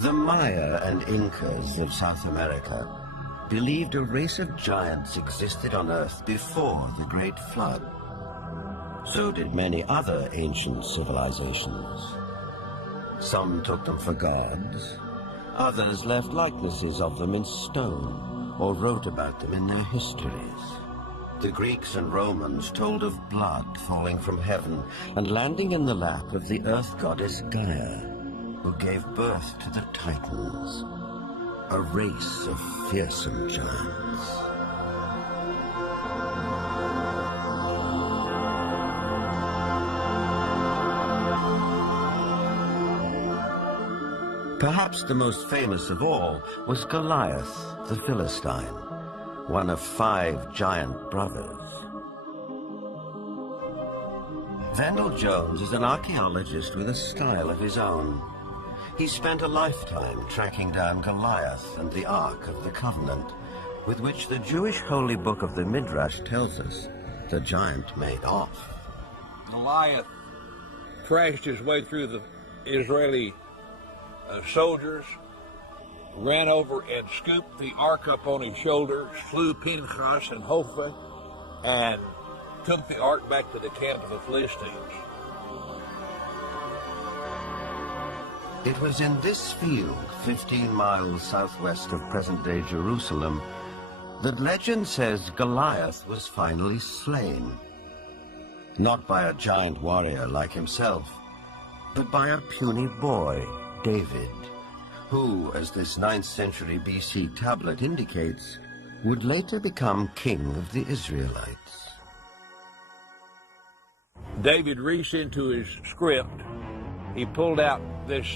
The Maya and Incas of South America believed a race of giants existed on Earth before the Great Flood. So did many other ancient civilizations. Some took them for gods, others left likenesses of them in stone or wrote about them in their histories. The Greeks and Romans told of blood falling from heaven and landing in the lap of the earth goddess Gaia, who gave birth to the Titans, a race of fearsome giants. Perhaps the most famous of all was Goliath, the Philistine, one of 5 giant brothers. Vandal Jones is an archaeologist with a style of his own. He spent a lifetime tracking down Goliath and the Ark of the Covenant, with which the Jewish holy book of the Midrash tells us the giant made off. Goliath crashed his way through the Israeli soldiers, ran over and scooped the ark up on his shoulders, slew Pinchas and Hophni, and took the ark back to the camp of the Philistines. It was in this field, 15 miles southwest of present-day Jerusalem, that legend says Goliath was finally slain. Not by a giant warrior like himself, but by a puny boy, David, who, as this 9th century BC tablet indicates, would later become king of the Israelites. David reached into his script. He pulled out this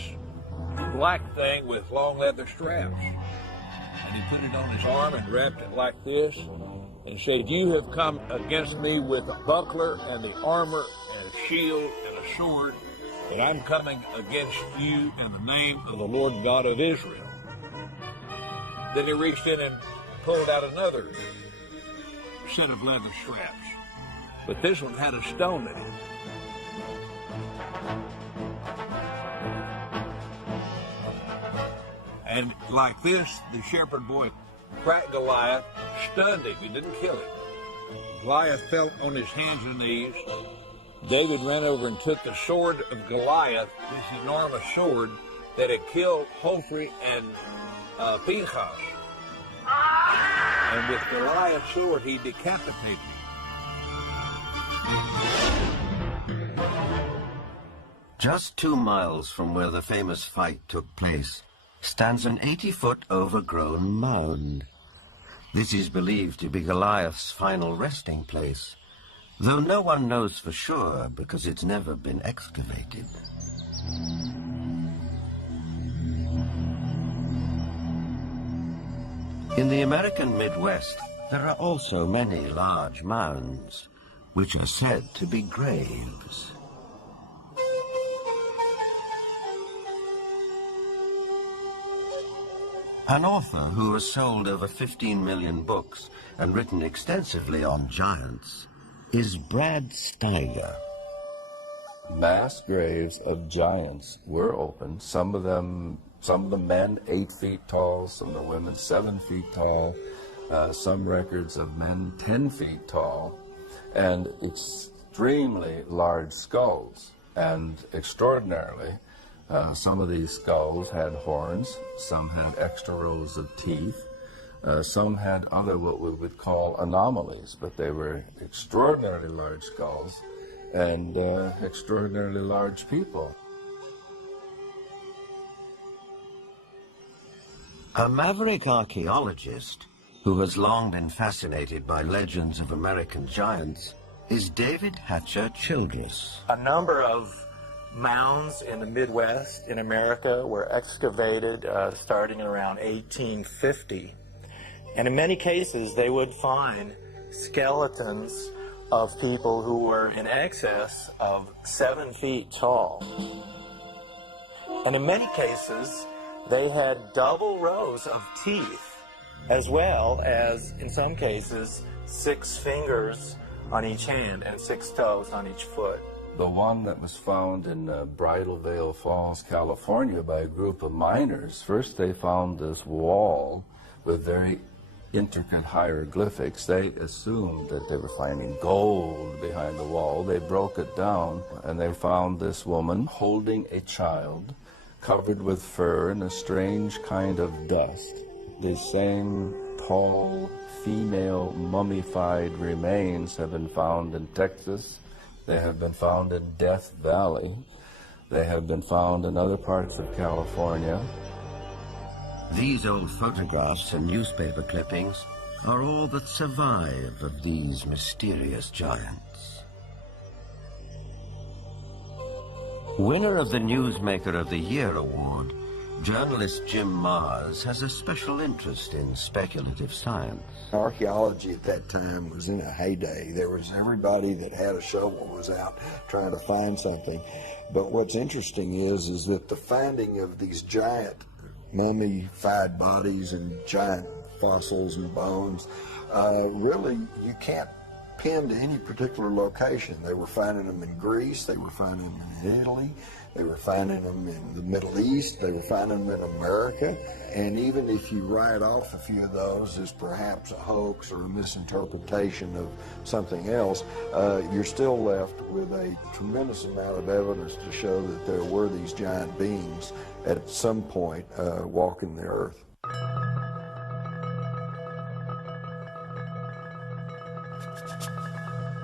black thing with long leather straps, and he put it on his arm and wrapped it like this, and said, "You have come against me with a buckler and the armor and a shield and a sword, and I'm coming against you in the name of the Lord God of Israel." Then he reached in and pulled out another set of leather straps, but this one had a stone in it. And like this, the shepherd boy cracked Goliath, stunned him. He didn't kill him. Goliath fell on his hands and knees. David ran over and took the sword of Goliath, this enormous sword that had killed Hophni and Pinchas. And with Goliath's sword, he decapitated him. Just 2 miles from where the famous fight took place stands an 80-foot overgrown mound. This is believed to be Goliath's final resting place, though no one knows for sure because it's never been excavated. In the American Midwest, there are also many large mounds, which are said to be graves. An author who has sold over 15 million books and written extensively on giants is Brad Steiger. Mass graves of giants were opened. Some of the men 8 feet tall, some of the women 7 feet tall, some records of men 10 feet tall, and extremely large skulls. And extraordinarily, some of these skulls had horns, some had extra rows of teeth, some had other what we would call anomalies, but they were extraordinarily large skulls and extraordinarily large people. A maverick archaeologist who has long been fascinated by legends of American giants is David Hatcher Childress. A number of mounds in the Midwest in America were excavated starting around 1850. And in many cases, they would find skeletons of people who were in excess of 7 feet tall. And in many cases, they had double rows of teeth, as well as, in some cases, 6 fingers on each hand and 6 toes on each foot. The one that was found in Bridal Veil Falls, California by a group of miners, first they found this wall with very intricate hieroglyphics. They assumed that they were finding gold behind the wall. They broke it down and they found this woman holding a child covered with fur and a strange kind of dust. The same tall female mummified remains have been found in Texas. They have been found in Death Valley. They have been found in other parts of California. These old photographs and newspaper clippings are all that survive of these mysterious giants. Winner of the Newsmaker of the Year award, journalist Jim Mars has a special interest in speculative science. Archaeology at that time was in a heyday. There was everybody that had a shovel was out trying to find something. But what's interesting is that the finding of these giant mummified bodies and giant fossils and bones, really you can't pin to any particular location. They were finding them in Greece, they were finding them in Italy, they were finding them in the Middle East, they were finding them in America, and even if you write off a few of those as perhaps a hoax or a misinterpretation of something else, you're still left with a tremendous amount of evidence to show that there were these giant beings at some point walking the earth.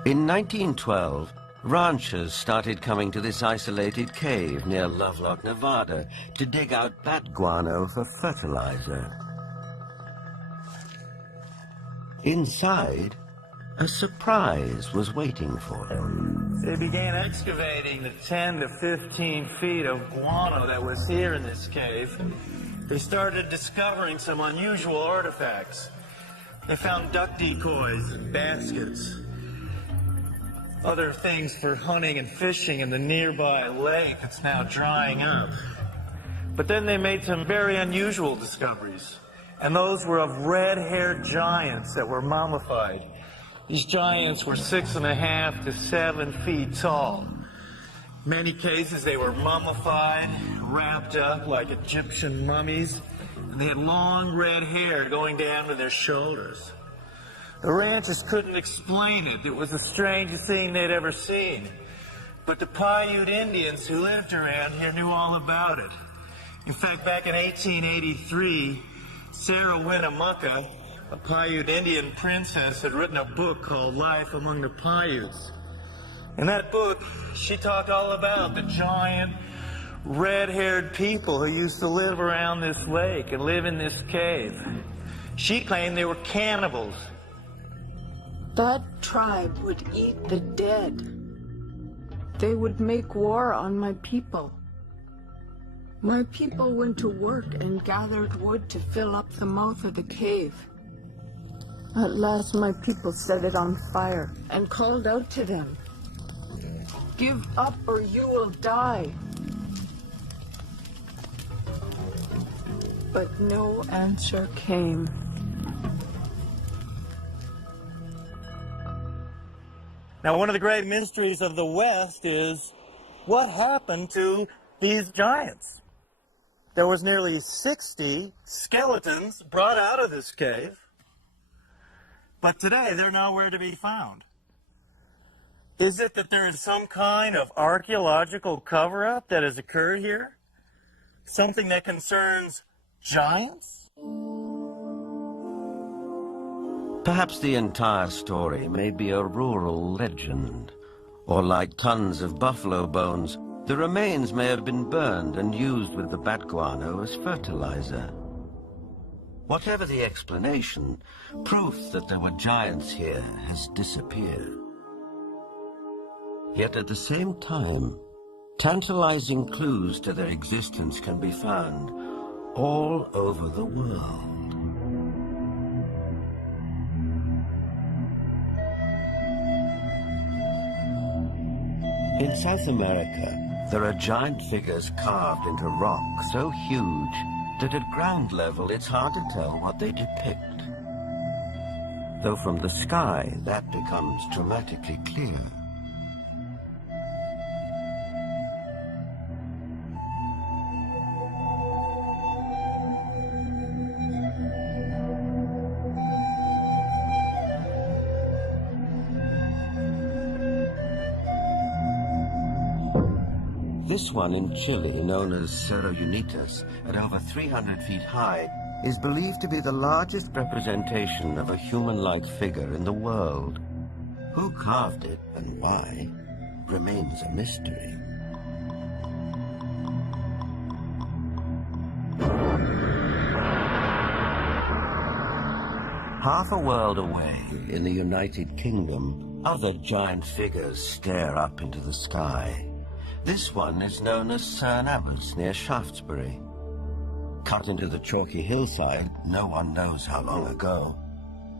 In 1912, ranchers started coming to this isolated cave near Lovelock, Nevada, to dig out bat guano for fertilizer. Inside, a surprise was waiting for them. They began excavating the 10 to 15 feet of guano that was here in this cave. They started discovering some unusual artifacts. They found duck decoys and baskets, other things for hunting and fishing in the nearby lake that's now drying up. But then they made some very unusual discoveries, and those were of red-haired giants that were mummified. These giants were 6.5 to 7 feet tall. In many cases they were mummified, wrapped up like Egyptian mummies, and they had long red hair going down to their shoulders. The ranchers couldn't explain it. It was the strangest thing they'd ever seen. But the Paiute Indians who lived around here knew all about it. In fact, back in 1883, Sarah Winnemucca, a Paiute Indian princess, had written a book called Life Among the Paiutes. In that book, she talked all about the giant, red-haired people who used to live around this lake and live in this cave. She claimed they were cannibals. That tribe would eat the dead. They would make war on my people. My people went to work and gathered wood to fill up the mouth of the cave. At last my people set it on fire and called out to them, "Give up or you will die." But no answer came. Now, one of the great mysteries of the West is what happened to these giants. There was nearly 60 skeletons brought out of this cave, but today they're nowhere to be found. Is it that there is some kind of archaeological cover-up that has occurred here? Something that concerns giants? Perhaps the entire story may be a rural legend, or like tons of buffalo bones, the remains may have been burned and used with the bat guano as fertilizer. Whatever the explanation, proof that there were giants here has disappeared. Yet at the same time, tantalizing clues to their existence can be found all over the world. In South America, there are giant figures carved into rock so huge that at ground level it's hard to tell what they depict. Though from the sky that becomes dramatically clear. This one in Chile, known as Cerro Unitas, at over 300 feet high, is believed to be the largest representation of a human-like figure in the world. Who carved it and why remains a mystery. Half a world away, in the United Kingdom, other giant figures stare up into the sky. This one is known as Cerne Abbas near Shaftesbury. Cut into the chalky hillside, no one knows how long ago,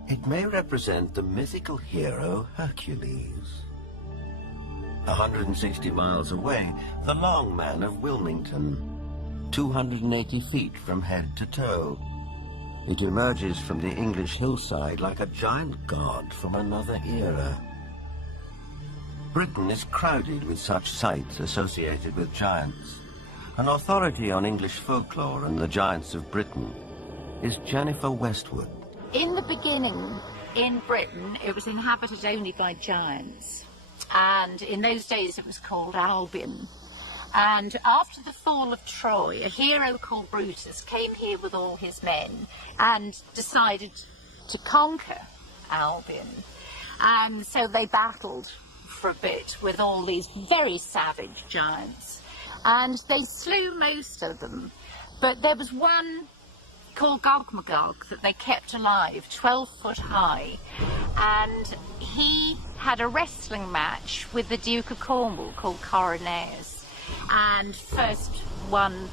it may represent the mythical hero Hercules. 160 miles away, the Long Man of Wilmington, 280 feet from head to toe. It emerges from the English hillside like a giant god from another era. Britain is crowded with such sites associated with giants. An authority on English folklore and the giants of Britain is Jennifer Westwood. In the beginning, in Britain, it was inhabited only by giants. And in those days it was called Albion. And after the fall of Troy, a hero called Brutus came here with all his men and decided to conquer Albion. And so they battled for a bit with all these very savage giants. And they slew most of them. But there was one called Gog-Magog that they kept alive, 12 foot high. And he had a wrestling match with the Duke of Cornwall called Coronaeus. And first one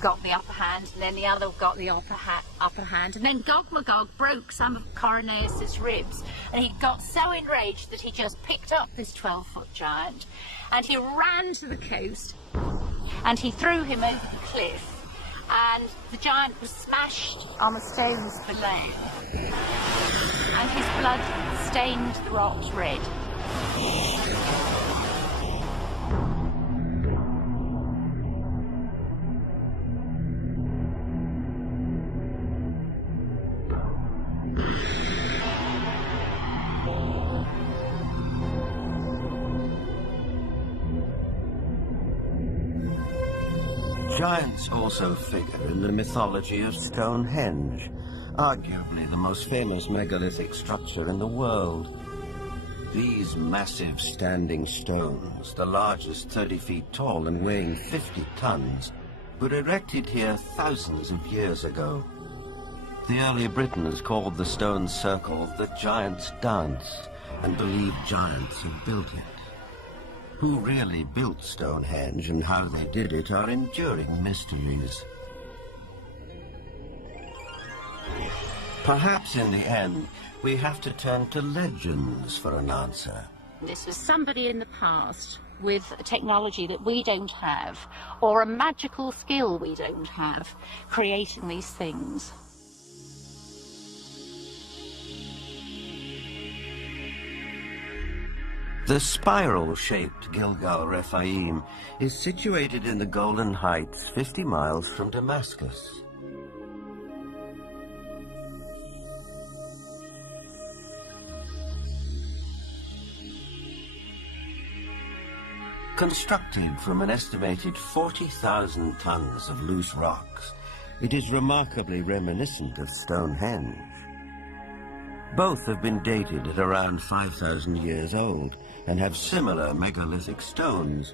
got the upper hand, and then the other got the upper hand, and then Gog-Magog broke some of Coronaeus' ribs, and he got so enraged that he just picked up this 12-foot giant, and he ran to the coast, and he threw him over the cliff, and the giant was smashed on the stones below, and his blood stained the rocks red. Giants also figure in the mythology of Stonehenge, arguably the most famous megalithic structure in the world. These massive standing stones, the largest 30 feet tall and weighing 50 tons, were erected here thousands of years ago. The early Britons called the stone circle the Giant's Dance and believed giants had built it. Who really built Stonehenge and how they did it are enduring mysteries. Perhaps in the end, we have to turn to legends for an answer. This was somebody in the past with a technology that we don't have, or a magical skill we don't have, creating these things. The spiral-shaped Gilgal Rephaim is situated in the Golden Heights, 50 miles from Damascus. Constructed from an estimated 40,000 tons of loose rocks, it is remarkably reminiscent of Stonehenge. Both have been dated at around 5,000 years old and have similar megalithic stones.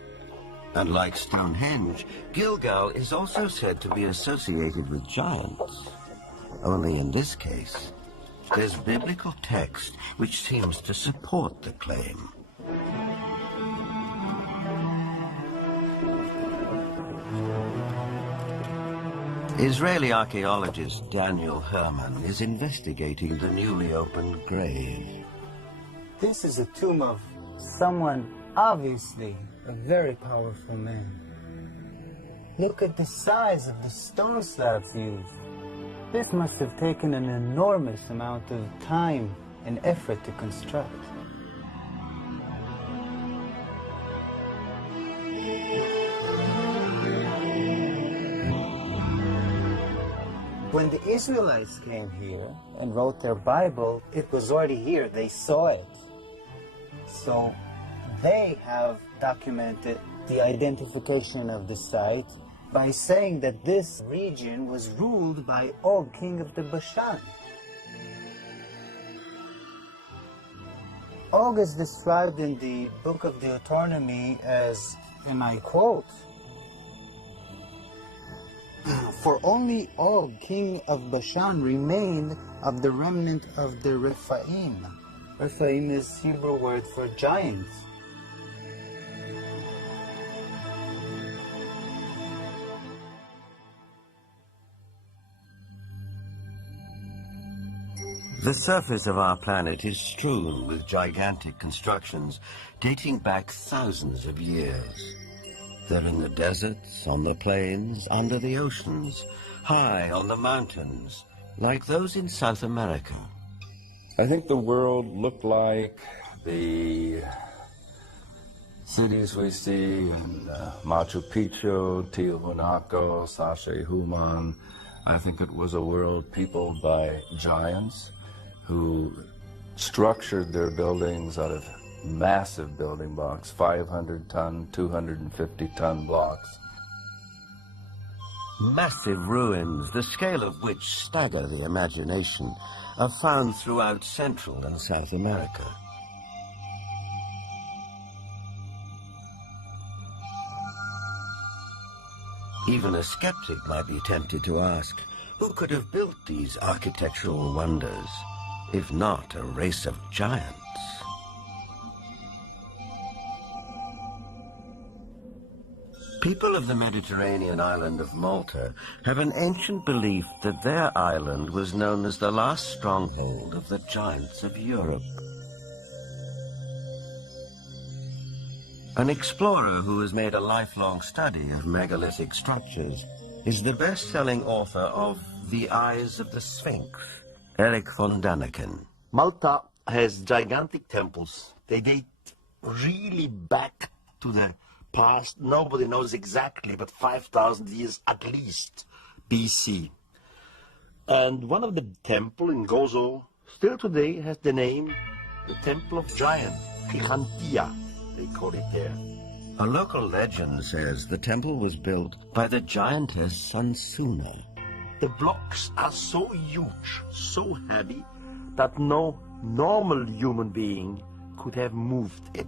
And like Stonehenge, Gilgal is also said to be associated with giants. Only in this case, there's biblical text which seems to support the claim. Israeli archaeologist Daniel Herman is investigating the newly opened grave. This is a tomb of someone, obviously a very powerful man. Look at the size of the stone slabs used. This must have taken an enormous amount of time and effort to construct. When the Israelites came here and wrote their Bible, it was already here. They saw it. So They have documented the identification of the site by saying that this region was ruled by Og, king of the Bashan. Og is described in the Book of Deuteronomy as, and I quote, "For only Og, king of Bashan, remained of the remnant of the Rephaim." Rephaim is Hebrew word for giants. The surface of our planet is strewn with gigantic constructions dating back thousands of years. They're in the deserts, on the plains, under the oceans, high on the mountains, like those in South America. I think the world looked like the cities we see in Machu Picchu, Tiwanaku, Sacsayhuaman. I think it was a world peopled by giants who structured their buildings out of massive building blocks, 500-ton, 250-ton blocks. Massive ruins, the scale of which stagger the imagination, are found throughout Central and South America. Even a skeptic might be tempted to ask, who could have built these architectural wonders, if not a race of giants? People of the Mediterranean island of Malta have an ancient belief that their island was known as the last stronghold of the giants of Europe. An explorer who has made a lifelong study of megalithic structures is the best-selling author of The Eyes of the Sphinx, Eric von Daniken. Malta has gigantic temples. They date really back to the past. Nobody knows exactly, but 5,000 years at least BC. And one of the temple in Gozo still today has the name the Temple of Giant, Gigantia, they call it there. A local legend says the temple was built by the giantess Sansuna. The blocks are so huge, so heavy, that no normal human being could have moved it.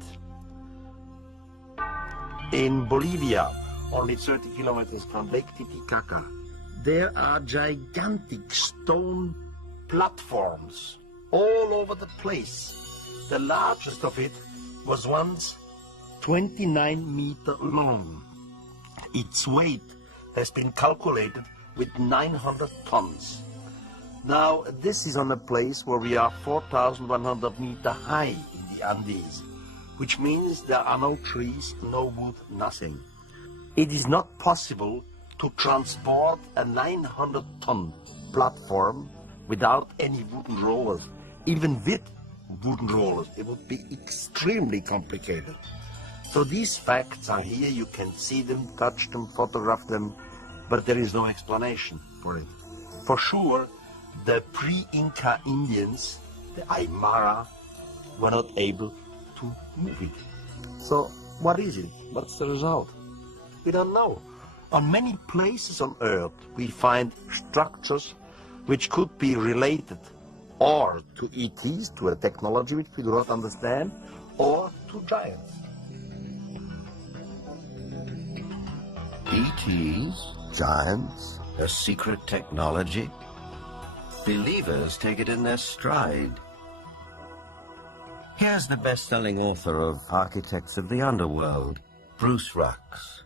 In Bolivia, only 30 kilometers from Lake Titicaca, there are gigantic stone platforms all over the place. The largest of it was once 29 meters long. Its weight has been calculated with 900 tons. Now, this is on a place where we are 4,100 meters high in the Andes, which means there are no trees, no wood, nothing. It is not possible to transport a 900-ton platform without any wooden rollers. Even with wooden rollers, it would be extremely complicated. So these facts are here. You can see them, touch them, photograph them, but there is no explanation for it. For sure, the pre-Inca Indians, the Aymara, were not able to move it. So what is it? What's the result? We don't know. On many places on Earth, we find structures which could be related or to ETs, to a technology which we do not understand, or to giants. ETs, giants, a secret technology. Believers take it in their stride. Here's the best-selling author of Architects of the Underworld, Bruce Rux.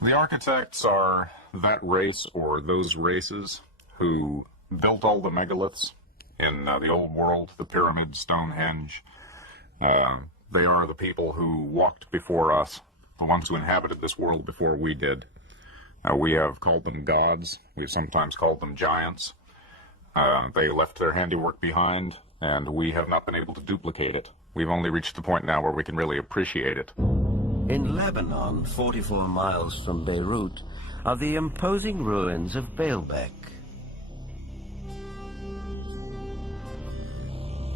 The architects are that race or those races who built all the megaliths in the old world, the pyramids, Stonehenge. They are the people who walked before us, the ones who inhabited this world before we did. We have called them gods. We've sometimes called them giants. They left their handiwork behind, and we have not been able to duplicate it. We've only reached the point now where we can really appreciate it. In Lebanon, 44 miles from Beirut, are the imposing ruins of Baalbek.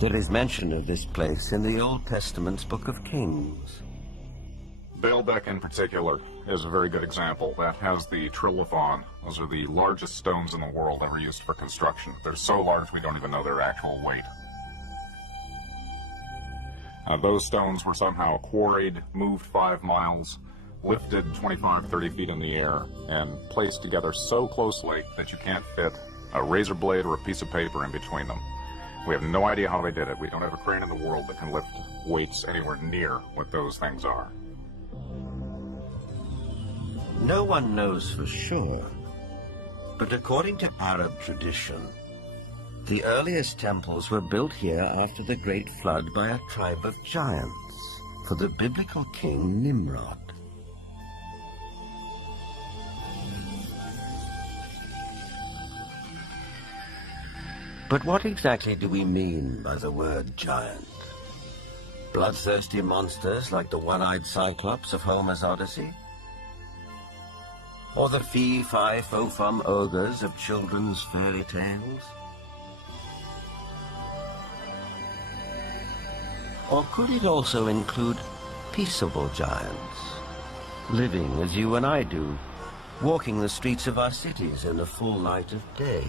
There is mention of this place in the Old Testament's Book of Kings. Baalbek in particular is a very good example. That has the trilithon. Those are the largest stones in the world ever used for construction. They're so large we don't even know their actual weight. Those stones were somehow quarried, moved 5 miles, lifted 25, 30 feet in the air, and placed together so closely that you can't fit a razor blade or a piece of paper in between them. We have no idea how they did it. We don't have a crane in the world that can lift weights anywhere near what those things are. No one knows for sure, but according to Arab tradition, the earliest temples were built here after the Great Flood by a tribe of giants for the biblical king Nimrod. But what exactly do we mean by the word giant? Bloodthirsty monsters like the one-eyed Cyclops of Homer's Odyssey? Or the fee-fi-fo-fum ogres of children's fairy tales? Or could it also include peaceable giants, living as you and I do, walking the streets of our cities in the full light of day?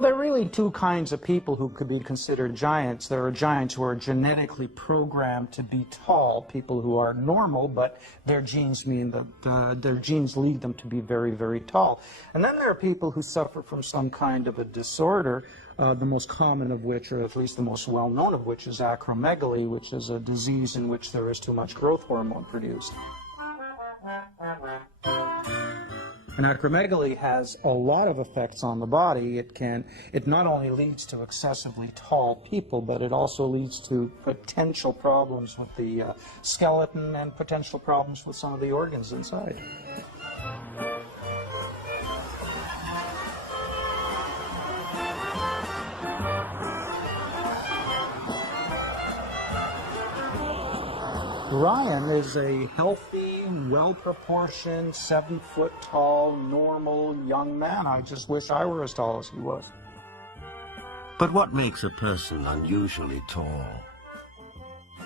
There are really two kinds of people who could be considered giants. There are giants who are genetically programmed to be tall, people who are normal, but their genes mean that their genes lead them to be very, very tall. And then there are people who suffer from some kind of a disorder, the most common of which, or at least the most well-known of which, is acromegaly, which is a disease in which there is too much growth hormone produced. And acromegaly has a lot of effects on the body. It not only leads to excessively tall people, but it also leads to potential problems with the skeleton and potential problems with some of the organs inside. Ryan is a healthy, well-proportioned, 7-foot-tall, normal young man. I just wish I were as tall as he was. But what makes a person unusually tall?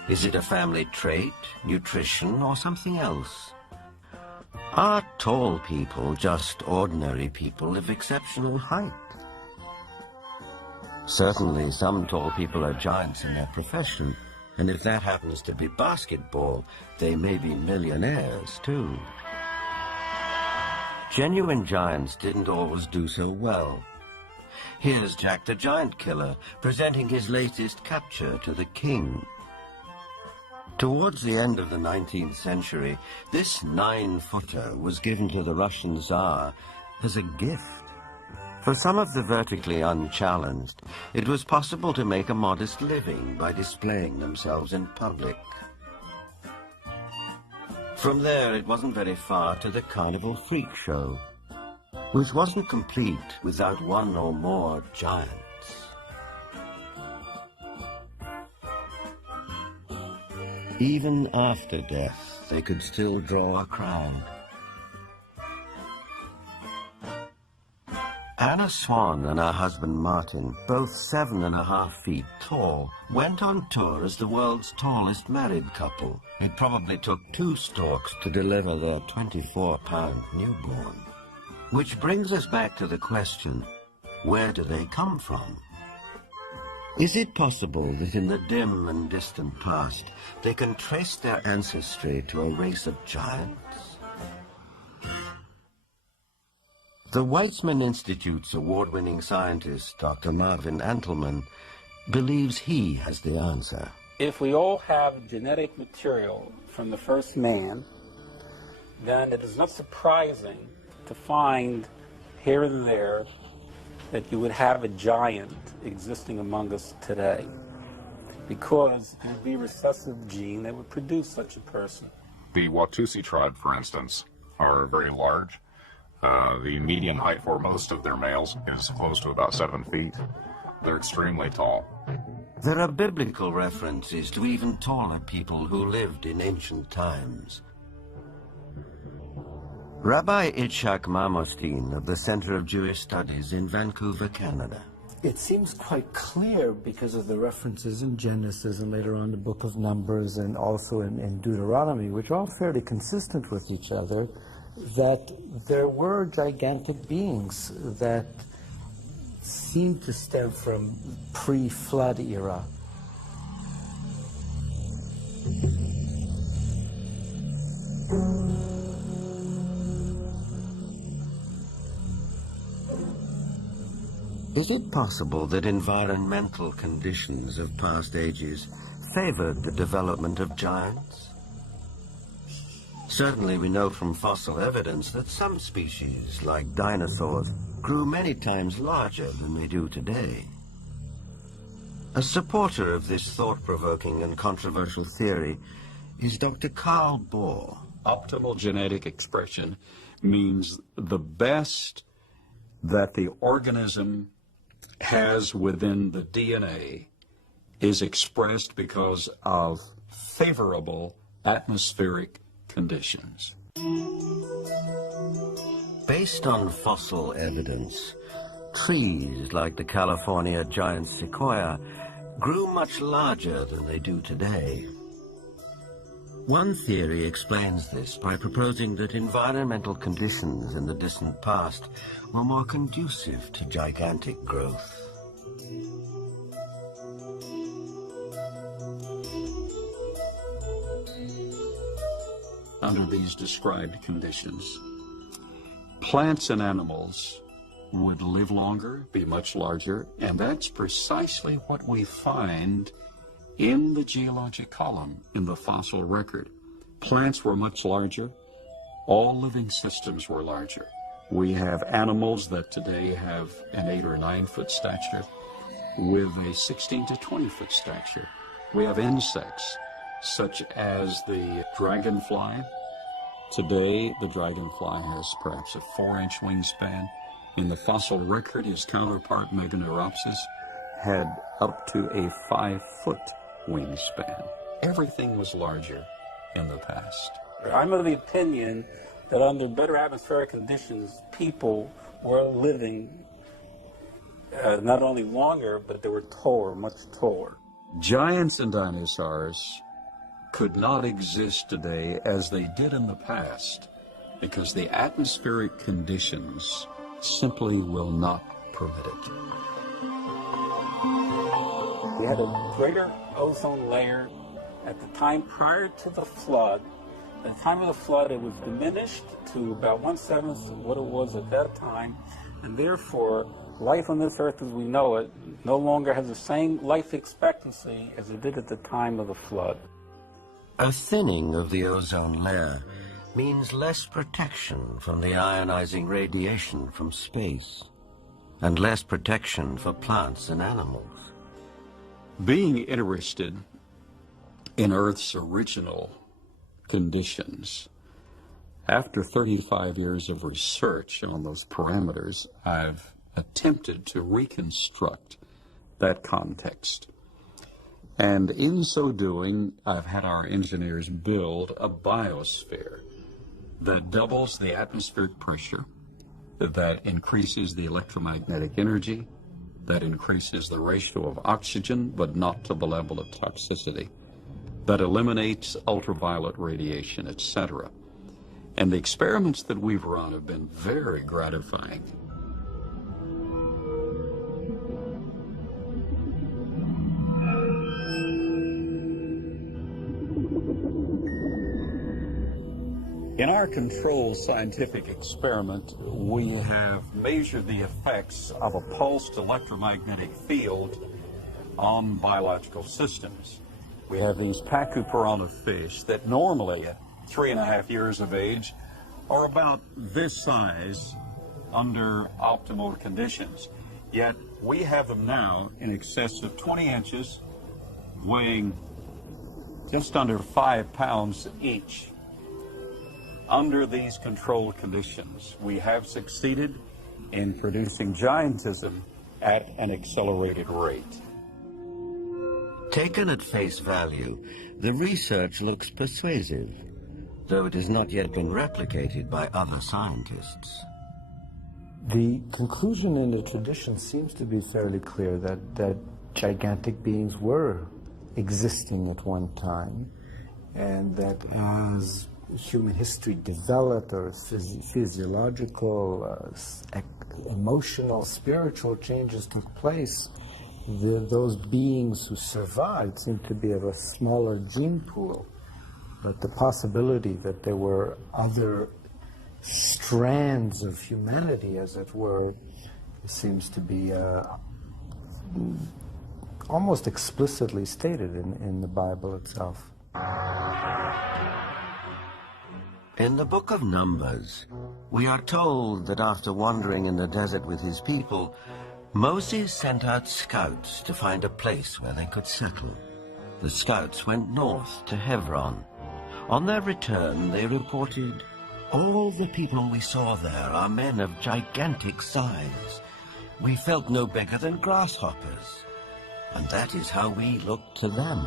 Is it a family trait, nutrition, or something else? Are tall people just ordinary people of exceptional height? Certainly some tall people are giants in their profession. And if that happens to be basketball, they may be millionaires, too. Genuine giants didn't always do so well. Here's Jack the Giant Killer presenting his latest capture to the king. Towards the end of the 19th century, this 9-footer was given to the Russian Tsar as a gift. For some of the vertically unchallenged, it was possible to make a modest living by displaying themselves in public. From there, it wasn't very far to the carnival freak show, which wasn't complete without one or more giants. Even after death, they could still draw a crowd. Anna Swan and her husband Martin, both 7.5 feet tall, went on tour as the world's tallest married couple. It probably took 2 storks to deliver their 24-pound newborn. Which brings us back to the question, where do they come from? Is it possible that in the dim and distant past, they can trace their ancestry to a race of giants? The Weizmann Institute's award-winning scientist, Dr. Marvin Antelman, believes he has the answer. If we all have genetic material from the first man, then it is not surprising to find here and there that you would have a giant existing among us today, because it would be a recessive gene that would produce such a person. The Watusi tribe, for instance, are very large. The median height for most of their males is close to about 7 feet. They're extremely tall. There are biblical references to even taller people who lived in ancient times. Rabbi Itzhak Marmostin of the Center of Jewish Studies in Vancouver, Canada. It seems quite clear because of the references in Genesis and later on the book of Numbers and also in Deuteronomy, which are all fairly consistent with each other, that there were gigantic beings that seem to stem from pre-flood era. Is it possible that environmental conditions of past ages favored the development of giants? Certainly we know from fossil evidence that some species, like dinosaurs, grew many times larger than they do today. A supporter of this thought-provoking and controversial theory is Dr. Carl Bohr. Optimal genetic expression means the best that the organism has within the DNA is expressed because of favorable atmospheric conditions. Based on fossil evidence, trees like the California giant sequoia grew much larger than they do today. One theory explains this by proposing that environmental conditions in the distant past were more conducive to gigantic growth. Under these described conditions, plants and animals would live longer, be much larger, and that's precisely what we find in the geologic column in the fossil record. Plants were much larger. All living systems were larger. We have animals that today have an 8 or 9 foot stature with a 16 to 20 foot stature. We have insects such as the dragonfly. Today, the dragonfly has perhaps a 4-inch wingspan. In the fossil record, his counterpart, Meganeuropsis, had up to a 5-foot wingspan. Everything was larger in the past. I'm of the opinion that under better atmospheric conditions, people were living not only longer, but they were taller, much taller. Giants and dinosaurs could not exist today as they did in the past because the atmospheric conditions simply will not permit it. We had a greater ozone layer at the time prior to the flood. At the time of the flood, it was diminished to about 1/7 of what it was at that time, and therefore, life on this earth as we know it no longer has the same life expectancy as it did at the time of the flood. A thinning of the ozone layer means less protection from the ionizing radiation from space, and less protection for plants and animals. Being interested in Earth's original conditions, after 35 years of research on those parameters, I've attempted to reconstruct that context. And in so doing, I've had our engineers build a biosphere that doubles the atmospheric pressure, that increases the electromagnetic energy, that increases the ratio of oxygen, but not to the level of toxicity, that eliminates ultraviolet radiation, etc. And the experiments that we've run have been very gratifying. In our controlled scientific experiment, we have measured the effects of a pulsed electromagnetic field on biological systems. We have these Pachypiranha fish that normally at 3.5 years of age are about this size under optimal conditions. Yet we have them now in excess of 20 inches, weighing just under 5 pounds each. Under these controlled conditions, we have succeeded in producing giantism at an accelerated rate. Taken at face value, the research looks persuasive. though it has not yet been replicated by other scientists. The conclusion in the tradition seems to be fairly clear that gigantic beings were existing at one time, and that as human history developed, or physiological, emotional, spiritual changes took place, those beings who survived seemed to be of a smaller gene pool. But the possibility that there were other strands of humanity, as it were, seems to be almost explicitly stated in the Bible itself. In the book of Numbers, we are told that after wandering in the desert with his people, Moses sent out scouts to find a place where they could settle. The scouts went north to Hebron. On their return, they reported, "All the people we saw there are men of gigantic size. We felt no bigger than grasshoppers, and that is how we looked to them."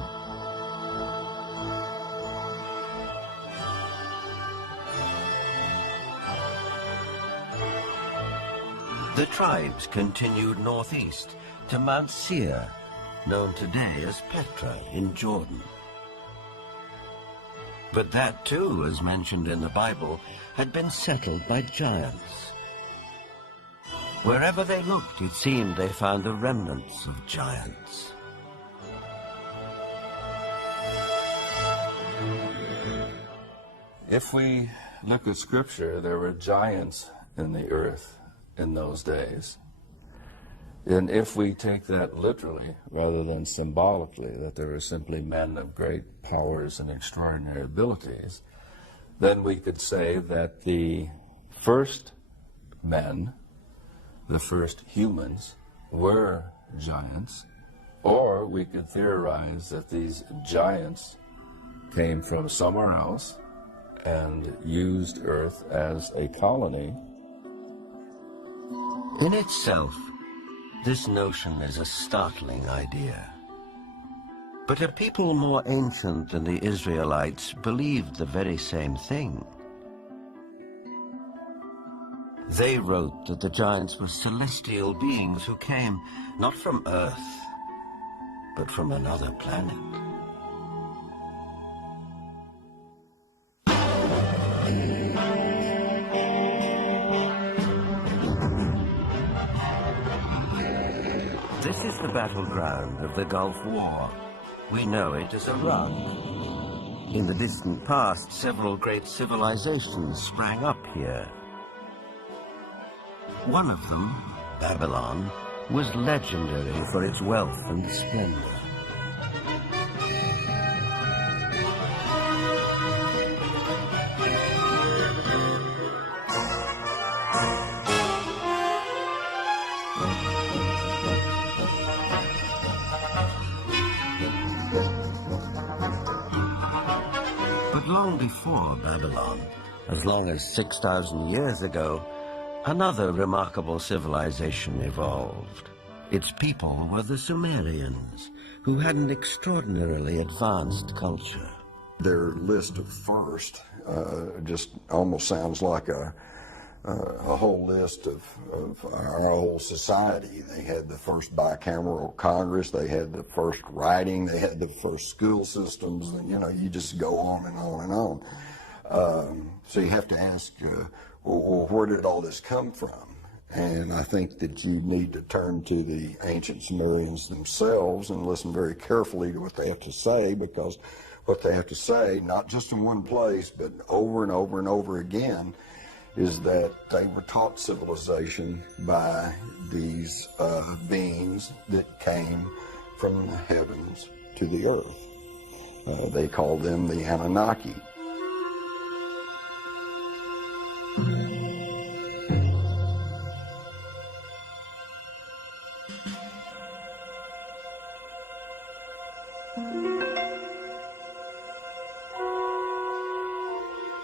The tribes continued northeast to Mount Seir, known today as Petra in Jordan. But that too, as mentioned in the Bible, had been settled by giants. Wherever they looked, it seemed they found the remnants of giants. If we look at Scripture, there were giants in the earth in those days. And if we take that literally rather than symbolically, that there were simply men of great powers and extraordinary abilities, then we could say that the first men, the first humans, were giants, or we could theorize that these giants came from somewhere else and used Earth as a colony. In itself, this notion is a startling idea. But a people more ancient than the Israelites believed the very same thing. They wrote that the giants were celestial beings who came not from Earth, but from another planet. This is the battleground of the Gulf War. We know it as a rug. In the distant past, several great civilizations sprang up here. One of them, Babylon, was legendary for its wealth and splendor. But long before Babylon, as long as 6,000 years ago, another remarkable civilization evolved. Its people were the Sumerians, who had an extraordinarily advanced culture. Their list of first just almost sounds like a whole list of our whole society. They had the first bicameral Congress, they had the first writing, they had the first school systems, and you just go on and on and on. So you have to ask, well, where did all this come from? And I think that you need to turn to the ancient Sumerians themselves and listen very carefully to what they have to say, because what they have to say, not just in one place, but over and over and over again, is that they were taught civilization by these beings that came from the heavens to the earth. They called them the Annunaki.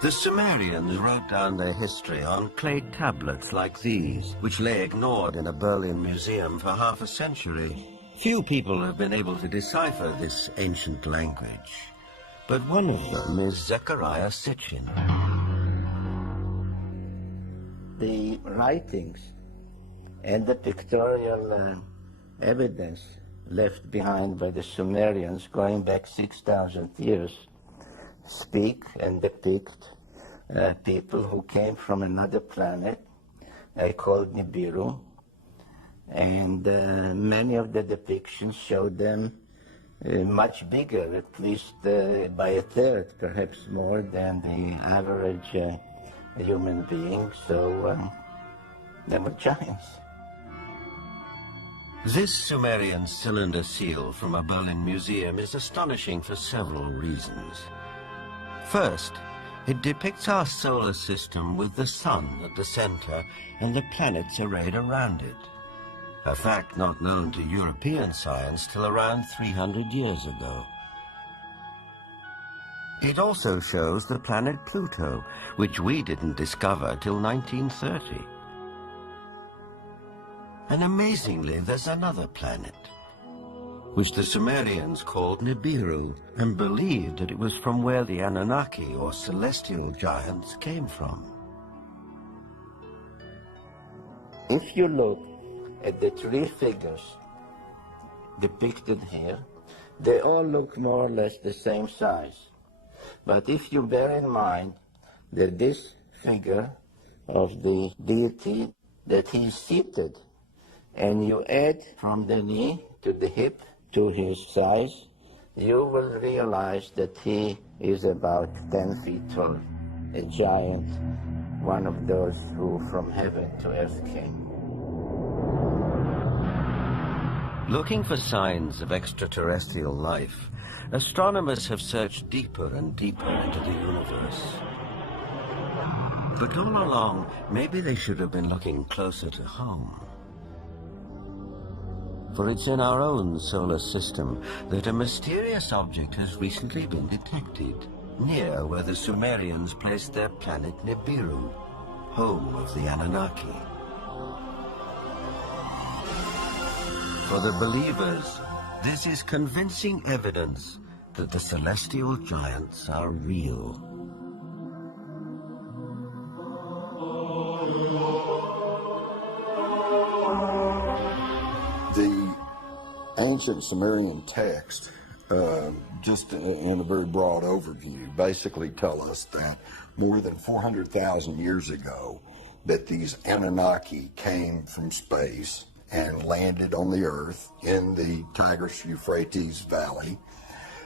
The Sumerians wrote down their history on clay tablets like these, which lay ignored in a Berlin museum for half a century. Few people have been able to decipher this ancient language. but one of them is Zechariah Sitchin. The writings and the pictorial evidence left behind by the Sumerians going back 6,000 years speak and depict people who came from another planet called Nibiru, and many of the depictions show them much bigger, at least by a third, perhaps more than the average human being, so they were giants. This Sumerian cylinder seal from a Berlin museum is astonishing for several reasons. First, it depicts our solar system with the sun at the center and the planets arrayed around it, a fact not known to European science till around 300 years ago. It also shows the planet Pluto, which we didn't discover till 1930. And amazingly, there's another planet, which the Sumerians called Nibiru, and believed that it was from where the Annunaki, or celestial giants, came from. If you look at the three figures depicted here, they all look more or less the same size. But if you bear in mind that this figure of the deity, that he is seated, and you add from the knee to the hip to his size, you will realize that he is about 10 feet tall, a giant, one of those who from heaven to earth came. Looking for signs of extraterrestrial life, astronomers have searched deeper and deeper into the universe. But all along, maybe they should have been looking closer to home. For it's in our own solar system that a mysterious object has recently been detected, near where the Sumerians placed their planet Nibiru, home of the Anunnaki. For the believers, this is convincing evidence that the celestial giants are real. The ancient Sumerian text, just in a very broad overview, basically tell us that more than 400,000 years ago, that these Anunnaki came from space and landed on the earth in the Tigris-Euphrates Valley.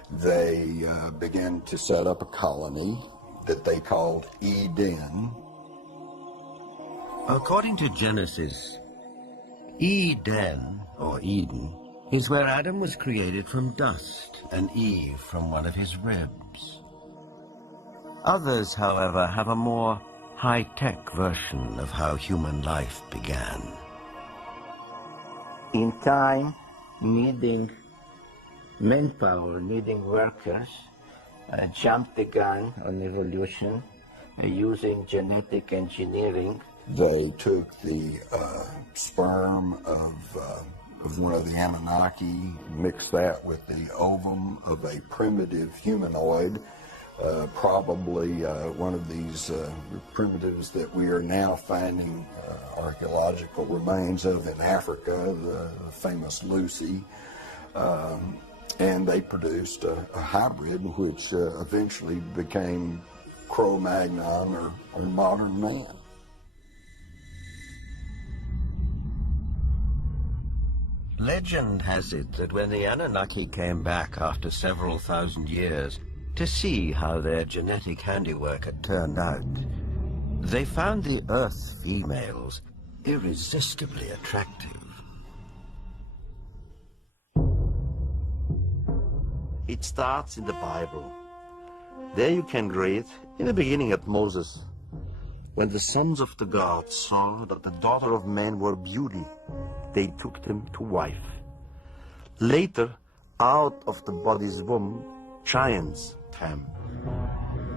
They began to set up a colony that they called Eden. According to Genesis, Eden, or Eden, is where Adam was created from dust and Eve from one of his ribs. Others, however, have a more high-tech version of how human life began. In time, needing manpower, needing workers, jumped the gun on evolution using genetic engineering. They took the sperm of one of the Anunnaki, mixed that with the ovum of a primitive humanoid, probably one of these primitives that we are now finding archaeological remains of in Africa, the famous Lucy. And they produced a hybrid which eventually became Cro-Magnon or modern man. Legend has it that when the Anunnaki came back after several thousand years to see how their genetic handiwork had turned out, they found the Earth females irresistibly attractive. It starts in the Bible. There you can read, in the beginning at Moses, when the sons of the gods saw that the daughter of man were beauty, they took them to wife. Later, out of the body's womb, giants came.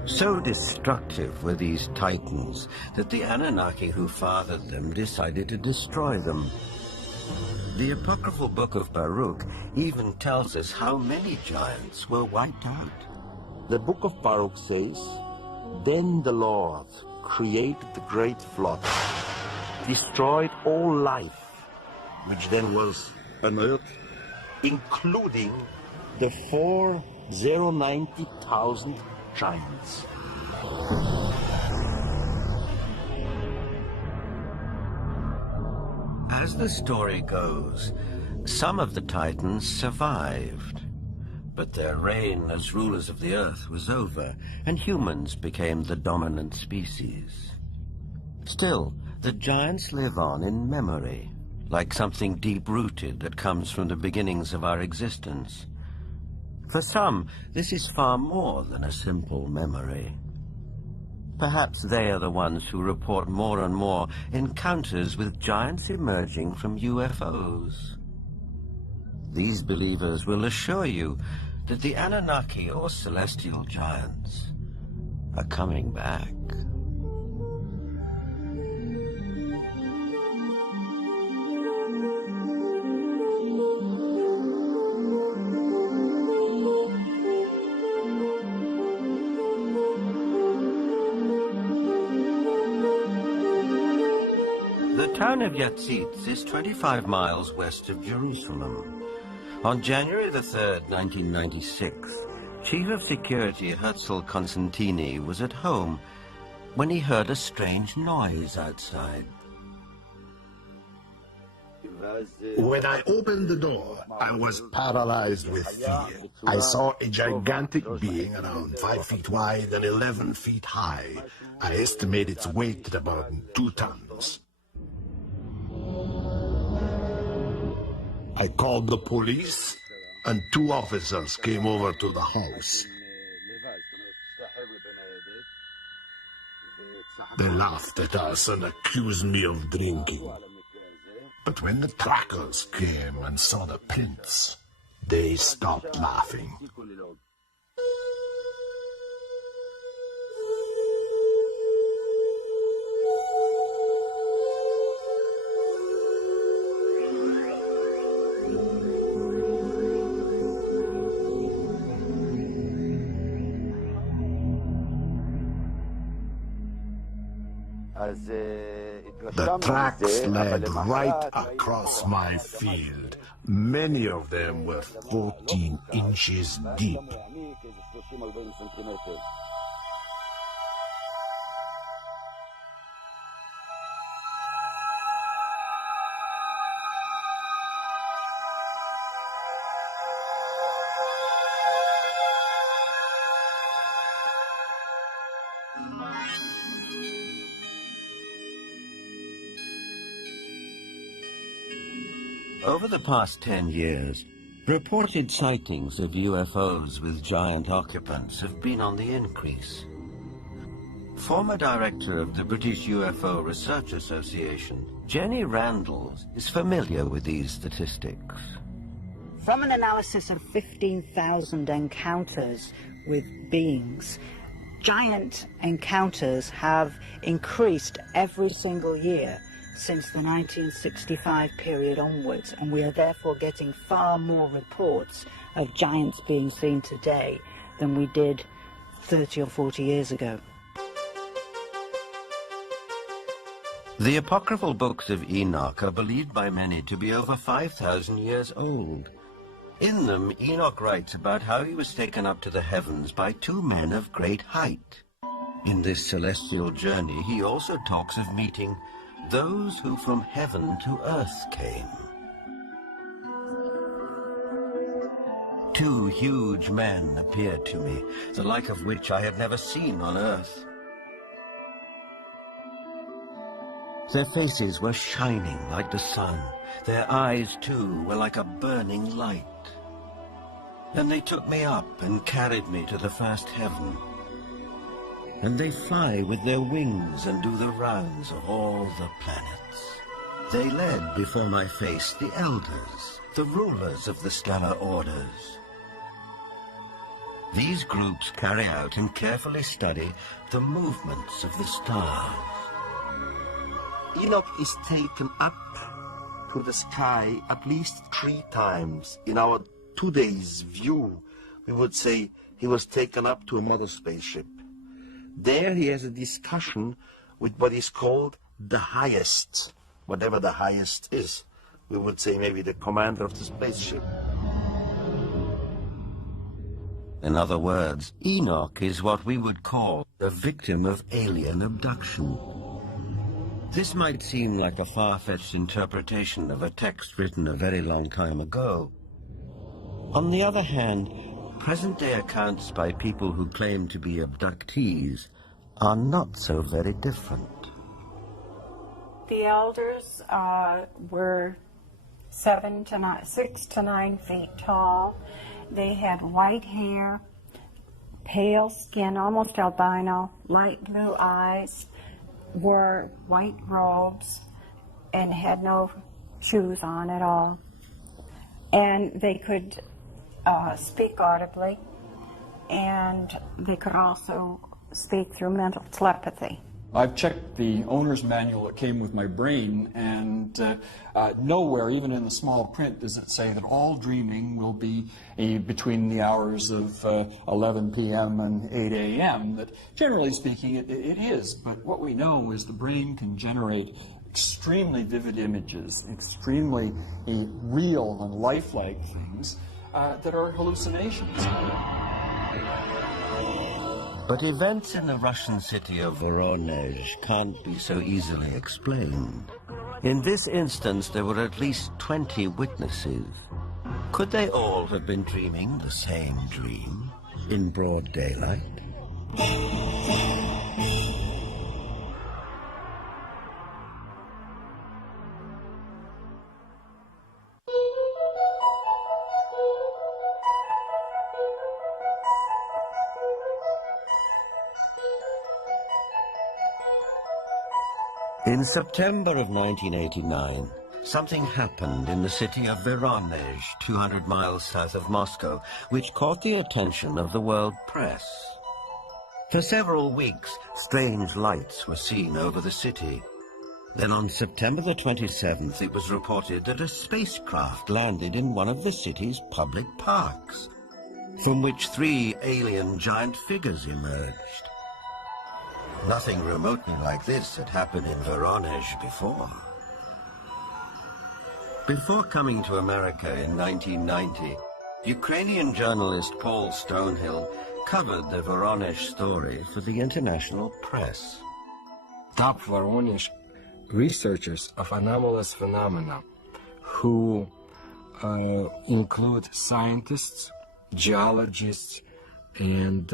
So destructive were these titans that the Anunnaki who fathered them decided to destroy them. The apocryphal book of Baruch even tells us how many giants were wiped out. The book of Baruch says, "Then the Lord created the great flood, destroyed all life, which then was on earth, including the 4,090,000 giants." As the story goes, some of the Titans survived, but their reign as rulers of the earth was over, and humans became the dominant species. Still, the giants live on in memory, like something deep-rooted that comes from the beginnings of our existence. For some, this is far more than a simple memory. Perhaps they are the ones who report more and more encounters with giants emerging from UFOs. These believers will assure you that the Annunaki or celestial giants are coming back. The town of Yatzitz is 25 miles west of Jerusalem. On January the 3rd, 1996, Chief of Security Herzl Constantini was at home when he heard a strange noise outside. When I opened the door, I was paralyzed with fear. I saw a gigantic being around 5 feet wide and 11 feet high. I estimate its weight at about 2 tons. I called the police, and 2 officers came over to the house. They laughed at us and accused me of drinking. But when the trackers came and saw the prints, they stopped laughing. The tracks led right across my field. Many of them were 14 inches deep. Over the past 10 years, reported sightings of UFOs with giant occupants have been on the increase. Former director of the British UFO Research Association, Jenny Randall, is familiar with these statistics. From an analysis of 15,000 encounters with beings, giant encounters have increased every single year since the 1965 period onwards, and we are therefore getting far more reports of giants being seen today than we did 30 or 40 years ago. The apocryphal books of Enoch are believed by many to be over 5,000 years old. In them, Enoch writes about how he was taken up to the heavens by 2 men of great height. In this celestial journey, he also talks of meeting those who from heaven to earth came. 2 huge men appeared to me, the like of which I had never seen on earth. Their faces were shining like the sun. Their eyes, too, were like a burning light. Then they took me up and carried me to the first heaven. And they fly with their wings and do the rounds of all the planets. They led before my face the elders, the rulers of the stellar orders. These groups carry out and carefully study the movements of the stars. Enoch is taken up to the sky at least 3 times. In our today's view, we would say he was taken up to another spaceship. There he has a discussion with what is called the highest, whatever the highest is. We would say maybe the commander of the spaceship. In other words, Enoch is what we would call a victim of alien abduction. This might seem like a far-fetched interpretation of a text written a very long time ago. On the other hand, present-day accounts by people who claim to be abductees are not so very different. The elders were 6 to 9 feet tall. They had white hair, pale skin, almost albino, light blue eyes, wore white robes, and had no shoes on at all. And they could speak audibly, and they could also speak through mental telepathy. I've checked the owner's manual that came with my brain, and nowhere, even in the small print, does it say that all dreaming will be between the hours of 11 p.m. and 8 a.m. That, generally speaking, it is. But what we know is the brain can generate extremely vivid images, extremely real and lifelike things that are hallucinations. But events in the Russian city of Voronezh can't be so easily explained. In this instance, there were at least 20 witnesses. Could they all have been dreaming the same dream in broad daylight? In September of 1989, something happened in the city of Voronezh, 200 miles south of Moscow, which caught the attention of the world press. For several weeks, strange lights were seen over the city. Then on September the 27th, it was reported that a spacecraft landed in one of the city's public parks, from which 3 alien giant figures emerged. Nothing remotely like this had happened in Voronezh before. Before coming to America in 1990, Ukrainian journalist Paul Stonehill covered the Voronezh story for the international press. Top Voronezh researchers of anomalous phenomena who include scientists, geologists, and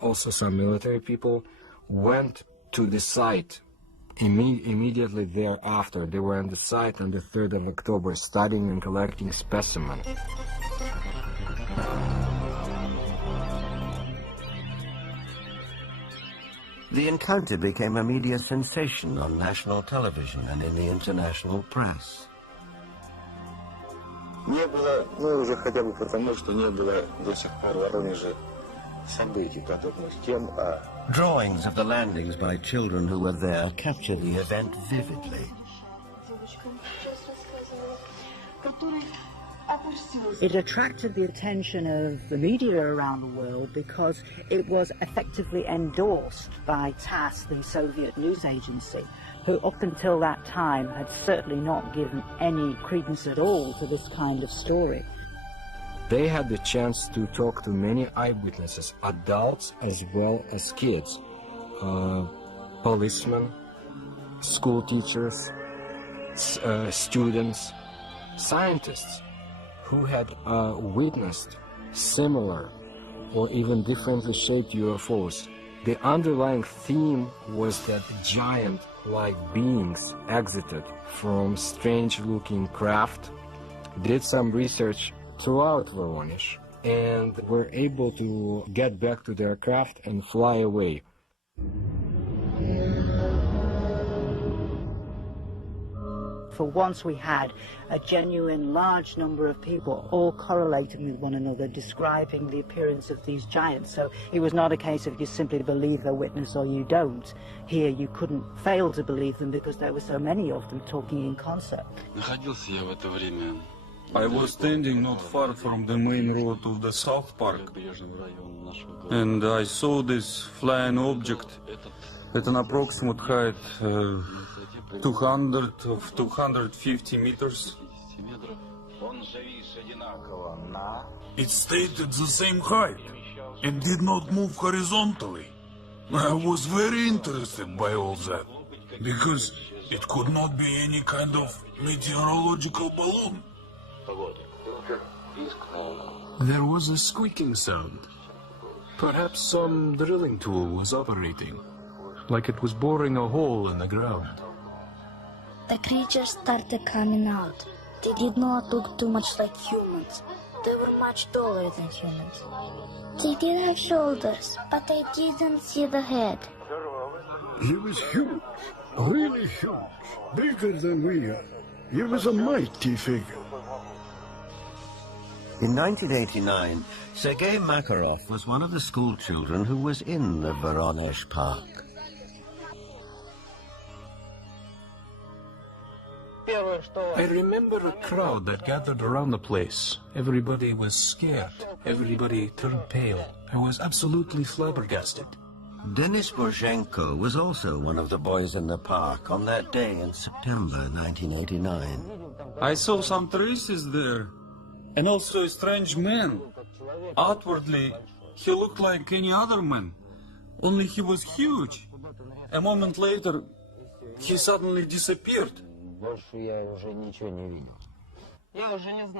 also some military people went to the site immediately thereafter. They were on the site on the 3rd of October studying and collecting specimens. The encounter became a media sensation on national television and in the international press. Не было, ну уже хотя бы потому, что не было до сих пор в Воронеже событий, подобных тем, Drawings of the landings by children who were there capture the event vividly. It attracted the attention of the media around the world because it was effectively endorsed by TASS, the Soviet news agency, who up until that time had certainly not given any credence at all to this kind of story. They had the chance to talk to many eyewitnesses, adults as well as kids, policemen, school teachers, students, scientists who had witnessed similar or even differently shaped UFOs. The underlying theme was that giant-like beings exited from strange-looking craft, did some research throughout Voronezh, and were able to get back to their craft and fly away. For once we had a genuine large number of people all correlating with one another, describing the appearance of these giants. So it was not a case of you simply believe a witness or you don't. Here you couldn't fail to believe them because there were so many of them talking in concert. Находился я в это время I was standing not far from the main road of the South Park, and I saw this flying object at an approximate height 250 meters. It stayed at the same height and did not move horizontally. I was very interested by all that, because it could not be any kind of meteorological balloon. There was a squeaking sound. Perhaps some drilling tool was operating, like it was boring a hole in the ground. The creatures started coming out. They did not look too much like humans. They were much taller than humans. They did have shoulders, but I didn't see the head. He was huge, really huge, bigger than we are. He was a mighty figure. In 1989, Sergei Makarov was one of the school children who was in the Voronezh Park. I remember a crowd that gathered around the place. Everybody was scared. Everybody turned pale. I was absolutely flabbergasted. Denis Borzhenko was also one of the boys in the park on that day in September 1989. I saw some traces there, and also a strange man. Outwardly, he looked like any other man, only he was huge. A moment later, he suddenly disappeared.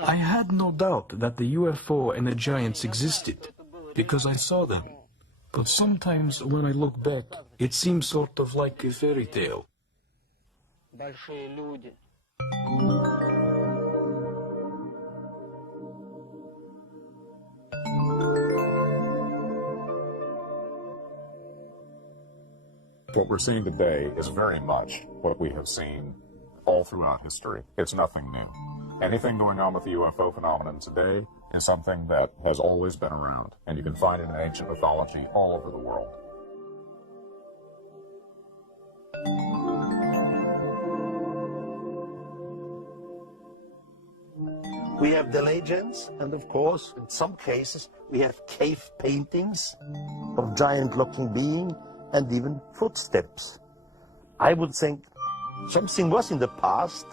I had no doubt that the UFO and the giants existed, because I saw them. But sometimes when I look back, it seems sort of like a fairy tale. What we're seeing today is very much what we have seen all throughout history. It's nothing new. Anything going on with the UFO phenomenon today is something that has always been around, and you can find it in ancient mythology all over the world. We have the legends, and of course, in some cases, we have cave paintings of giant-looking beings and even footsteps. I would think something was in the past,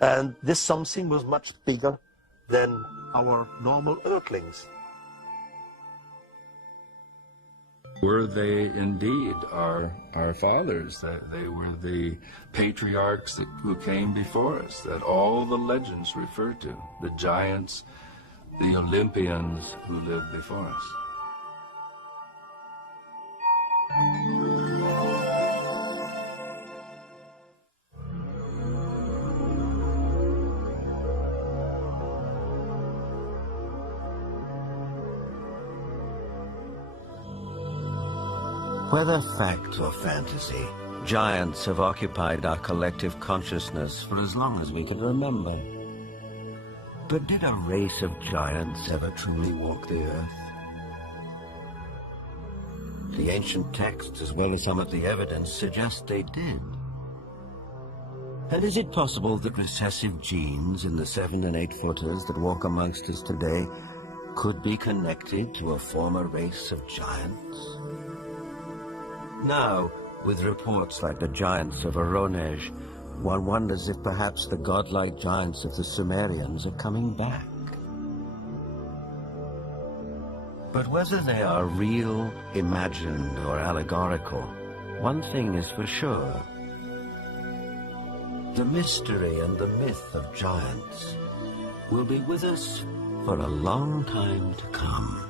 and this something was much bigger than our normal earthlings. Were they indeed our fathers? They were the patriarchs who came before us, that all the legends refer to, the giants, the Olympians who lived before us. Whether fact or fantasy, giants have occupied our collective consciousness for as long as we can remember. But did a race of giants ever truly walk the earth? The ancient texts, as well as some of the evidence, suggest they did. And is it possible that recessive genes in the 7- and 8-footers that walk amongst us today could be connected to a former race of giants? Now, with reports like the giants of Voronezh, one wonders if perhaps the godlike giants of the Sumerians are coming back. But whether they are real, imagined, or allegorical, one thing is for sure. The mystery and the myth of giants will be with us for a long time to come.